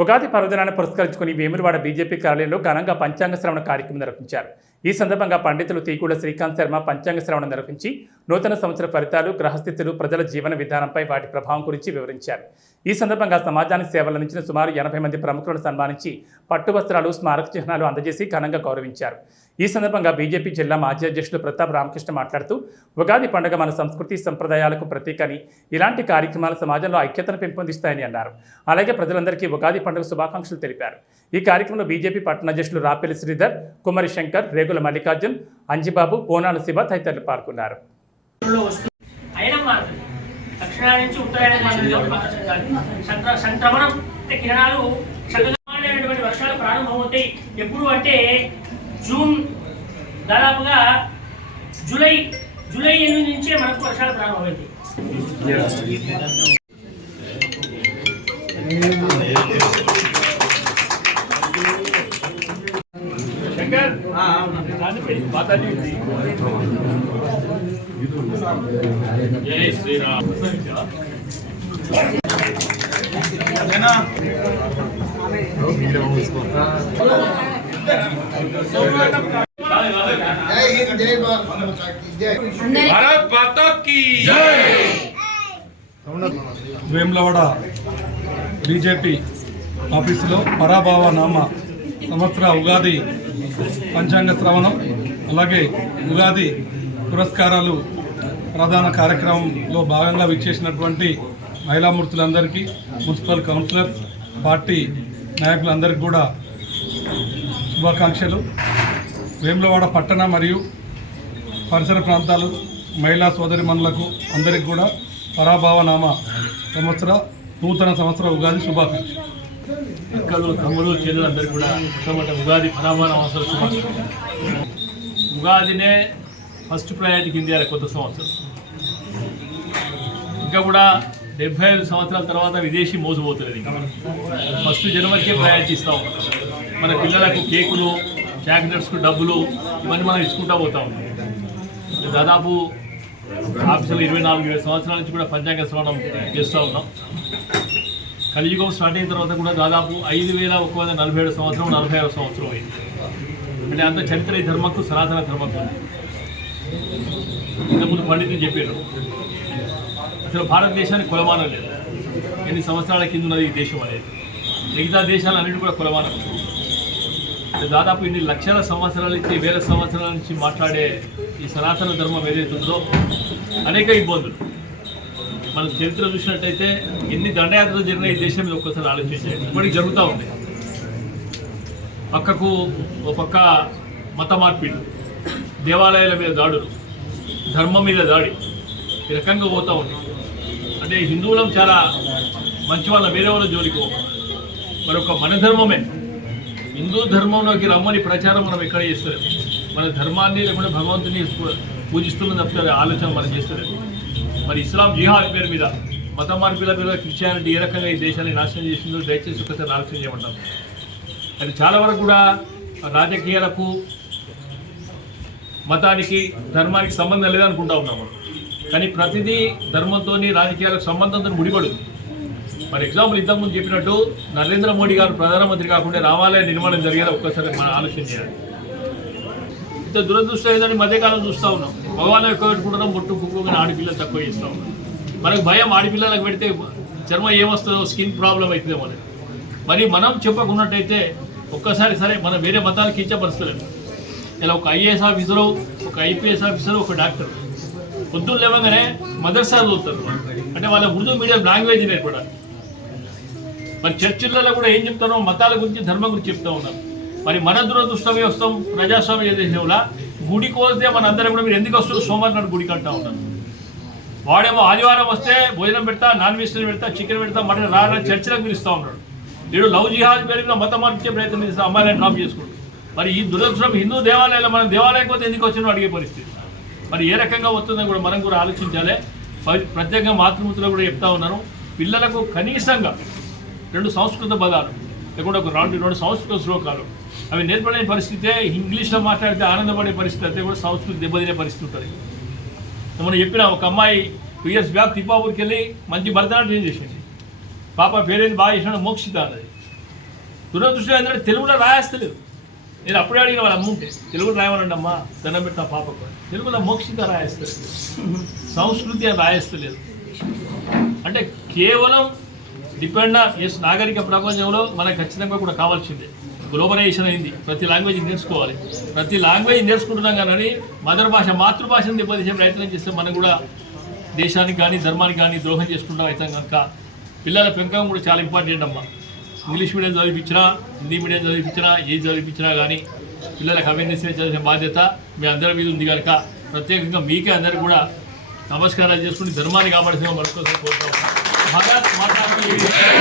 ఉగాది పర్వదినాన్ని పురస్కరించుకుని వేములవాడ బీజేపీ కార్యాలయంలో ఘనంగా పంచాంగ శ్రవణ కార్యక్రమం నిర్వహించారు. ఈ సందర్భంగా పండితులు తీగూళ్ల శ్రీకాంత్ శర్మ పంచాంగ శ్రవణం నిర్వహించి నూతన సంవత్సర ఫలితాలు, గ్రహస్థితులు, ప్రజల జీవన విధానంపై వాటి ప్రభావం గురించి వివరించారు. ఈ సందర్భంగా సమాజానికి సేవలందించిన సుమారు 80 మంది ప్రముఖులను సన్మానించి పట్టు వస్త్రాలు, స్మారక చిహ్నాలు అందజేసి ఘనంగా గౌరవించారు. ఈ సందర్భంగా బీజేపీ జిల్లా మాజీ అధ్యక్షులు ప్రతాప్ రామకృష్ణ మాట్లాడుతూ, ఉగాది పండుగ మన సంస్కృతి సంప్రదాయాలకు ప్రతీకని, ఇలాంటి కార్యక్రమాలు సమాజంలో ఐక్యతను పెంపొందిస్తాయని అన్నారు. అలాగే ప్రజలందరికీ ఉగాది పండుగ శుభాకాంక్షలు తెలిపారు. ఈ కార్యక్రమంలో బీజేపీ పట్టణ అధ్యక్షులు రాపెల్లి శ్రీధర్, కుమారి శంకర్, రేగుల మల్లికార్జున్, అంజిబాబు, బోనాల శివ తదితరులు పాల్గొన్నారు. వర్షాలు ప్రారంభమవుతాయి ఎప్పుడు అంటే జూన్ దాదాపుగా జూలై 8 నుంచే మనకు వర్షాలు ప్రారంభమవుతాయి. జై శ్రీరామ్. వేములవాడ బీజేపీ ఆఫీసులో పరాభవ నామ సంవత్సర ఉగాది పంచాంగ శ్రవణం, అలాగే ఉగాది పురస్కారాలు ప్రధాన కార్యక్రమంలో భాగంగా విచ్చేసినటువంటి మహిళామూర్తులందరికీ, మున్సిపల్ కౌన్సిలర్, పార్టీ నాయకులందరికీ కూడా శుభాకాంక్షలు. వేములవాడ పట్టణ మరియు పరిసర ప్రాంతాలు మహిళా సోదరిమణులకు అందరికీ కూడా పరాభవ నామ నూతన సంవత్సర ఉగాది శుభాకాంక్షలు. అక్కలు, తమ్ముడు, చెల్లెలందరికీ కూడా మొట్టమొదటి ఉగాది పరాభవ సంవత్సర శుభాకాంక్షలు. ఉగాదినే ఫస్ట్ ప్రయారిటీ కింద కొత్త సంవత్సరం. ఇంకా కూడా 75 సంవత్సరాల తర్వాత విదేశీ మోసపోతున్నది. ఫస్ట్ జనవరికే ప్రయారిటీ ఇస్తూ ఉంటాం. మన పిల్లలకు కేకులు, చాక్లెట్స్కు డబ్బులు ఇవన్నీ మనం ఇచ్చుకుంటూ పోతూ ఉంటాం. దాదాపు ఆఫీసులో 24 సంవత్సరాల నుంచి కూడా పంచాంగ శ్రవణం చేస్తూ ఉన్నాం. కలియుగం స్టార్ట్ అయిన తర్వాత కూడా దాదాపు 5147 సంవత్సరం, 46 సంవత్సరం అయింది. అంటే అంత చరిత్ర ఈ ధర్మకు, సనాతన ధర్మకు. ఇంతకుముందు పండితులు చెప్పారు, అసలు భారతదేశానికి కొలమానం లేదు. ఎన్ని సంవత్సరాల కింద ఉన్నది ఈ దేశం అనేది. మిగతా దేశాలన్నిటి కూడా కొలమానం. దాదాపు ఇన్ని లక్షల సంవత్సరాల నుంచి, వేల సంవత్సరాల నుంచి మాట్లాడే ఈ సనాతన ధర్మం ఏదైతే ఉందో అనేక ఇబ్బందులు. మనం చరిత్ర చూసినట్టయితే ఎన్ని దండయాత్రలు జరిగిన ఈ దేశం మీద ఒక్కసారి ఆలోచించాలి. ఇప్పటికి జరుగుతూ ఉంది. పక్కకు ఒక పక్క మత మార్పిడి, దేవాలయాల మీద దాడులు, ధర్మం మీద దాడి, ఈ రకంగా పోతూ ఉంది. అంటే హిందువులం చాలా మంచి వాళ్ళ వేరే వాళ్ళ జోలికి మరొక మన ధర్మమే, హిందూ ధర్మంలోకి రమ్మని ప్రచారం మనం ఎక్కడ చేస్తలేదు. మన ధర్మాన్ని లేకుంటే భగవంతుని పూజిస్తున్న తప్ప ఆలోచన మనం చేస్తలేదు. మరి ఇస్లాం జిహాద్ పేరు మీద, మత మార్పుల మీద క్రిస్టియానిటీ ఏ రకంగా ఈ దేశాన్ని నాశనం చేసిందో దయచేసి ఒకసారి ఆలోచన చేయమంటాం. అది చాలా వరకు కూడా రాజకీయాలకు, మతానికి, ధర్మానికి సంబంధం లేదనుకుంటా ఉన్నాం మనం. కానీ ప్రతిదీ ధర్మంతో, రాజకీయాలకు సంబంధంతో ముడిపడుతుంది. ఫర్ ఎగ్జాంపుల్ ఇంతకుముందు చెప్పినట్టు నరేంద్ర మోడీ గారు ప్రధానమంత్రి కాకుండా రామాలయ నిర్మాణం జరిగేలా ఒక్కసారి మనం ఆలోచన చేయాలి. ఇంత దురదృష్టం ఏదని మధ్యకాలం చూస్తూ ఉన్నాం. మగవాళ్ళం ఎక్కువ పెట్టుకుంటున్నాం, బొట్టు కుక్కుని ఆడపిల్లలు తక్కువ చేస్తూ ఉన్నాం. మనకు భయం, ఆడపిల్లలకు పెడితే చర్మం ఏమొస్తుందో, స్కిన్ ప్రాబ్లం అవుతుందేమో అని. మరి మనం చెప్పకున్నట్టయితే ఒక్కసారి సరే మనం వేరే మతాలకు కించపరుస్తలేము. ఇలా ఒక ఐఏఎస్ ఆఫీసరు, ఒక ఐపీఎస్ ఆఫీసరు, ఒక డాక్టర్ పొద్దున్న లేవగానే మదర్సా చదువుతారు. అంటే వాళ్ళ ఉర్దూ మీడియం లాంగ్వేజ్ నేర్పడాలి. మరి చర్చిలలో కూడా ఏం చెప్తానో మతాల గురించి, ధర్మం గురించి చెప్తూ ఉన్నాం. మరి మన దురదృష్టమే వస్తాం. ప్రజాస్వామ్య దేశంలో గుడికి వస్తే మన అందరం కూడా మీరు ఎందుకు వస్తారు సోమవారం నాడు గుడికి అంటా ఉన్నాం. వాడేమో ఆదివారం వస్తే భోజనం పెడతా, నాన్ వెజిటేరియన్ పెడతా, చికెన్ పెడతా, మటన్ రాని చర్చలకు పిలుస్తూ ఉన్నాడు. వీడు లవ్ జిహాద్ పేరు మీద మతం మార్చే ప్రయత్నం చేస్తే అమ్మాయిని డ్రాప్ చేసుకుంటాడు. మరి ఈ దురదృష్టం హిందూ దేవాలయాలు మనం దేవాలయం పోతే ఎందుకు వచ్చినో అడిగే పరిస్థితి. మరి ఏ రకంగా వస్తుందో కూడా మనం కూడా ఆలోచించాలి. ప్రత్యేకంగా మాతృమూర్తిలో కూడా చెప్తా ఉన్నాను, పిల్లలకు కనీసంగా 2 సంస్కృత పదాలు లేకుండా ఒక 2 సంస్కృత శ్లోకాలు అవి నేర్పడే పరిస్థితే. ఇంగ్లీష్లో మాట్లాడితే ఆనందపడే పరిస్థితి అయితే కూడా సంస్కృతి దెబ్బతినే పరిస్థితి ఉంటుంది. మనం చెప్పిన ఒక అమ్మాయి 2 years బ్యాక్ తిప్పాపూర్కి వెళ్ళి మంచి భరతనాట్యం చేసేసి, పాప పేరేది బాగా చేసినాడు, మోక్షిత అన్నది. దురదృష్టం ఏంటంటే తెలుగులో రాయేస్తలేదు. నేను అప్పుడే అడిగిన వాళ్ళ అమ్మ ఉంటే తెలుగులో రాయమనండి అమ్మా, దండం పెట్టిన పాపకు. తెలుగులో మోక్షిత రాయేస్తలేదు, సంస్కృతి అని రాయేస్తలేదు. అంటే కేవలం డిపెండ్ ఎస్ నాగరిక ప్రపంచంలో మనకు ఖచ్చితంగా కూడా కావాల్సిందే. గ్లోబలైజేషన్ అయింది, ప్రతి లాంగ్వేజ్ నేర్చుకోవాలి. ప్రతి లాంగ్వేజ్ నేర్చుకుంటున్నాం కానీ మదర్ భాష మాతృభాషను దెబ్బతీసే ప్రయత్నం చేస్తే మనం కూడా దేశానికి కానీ ధర్మానికి కానీ ద్రోహం చేసుకుంటాం అవుతాం కనుక పిల్లల పెంపకం కూడా చాలా ఇంపార్టెంట్ అమ్మా. ఇంగ్లీష్ మీడియం చదివించినా, హిందీ మీడియం చదివించినా, ఏది చదివించినా కానీ పిల్లలకు అవేర్నెస్ చదివించే బాధ్యత మీ అందరి మీద ఉంది కనుక ప్రత్యేకంగా మీకే అందరికీ కూడా నమస్కారాలు చేసుకుని ధర్మాన్ని కాపాడుతున్నా మరొకసారి కోరుతాం. భారత్ మాతా కీ జై.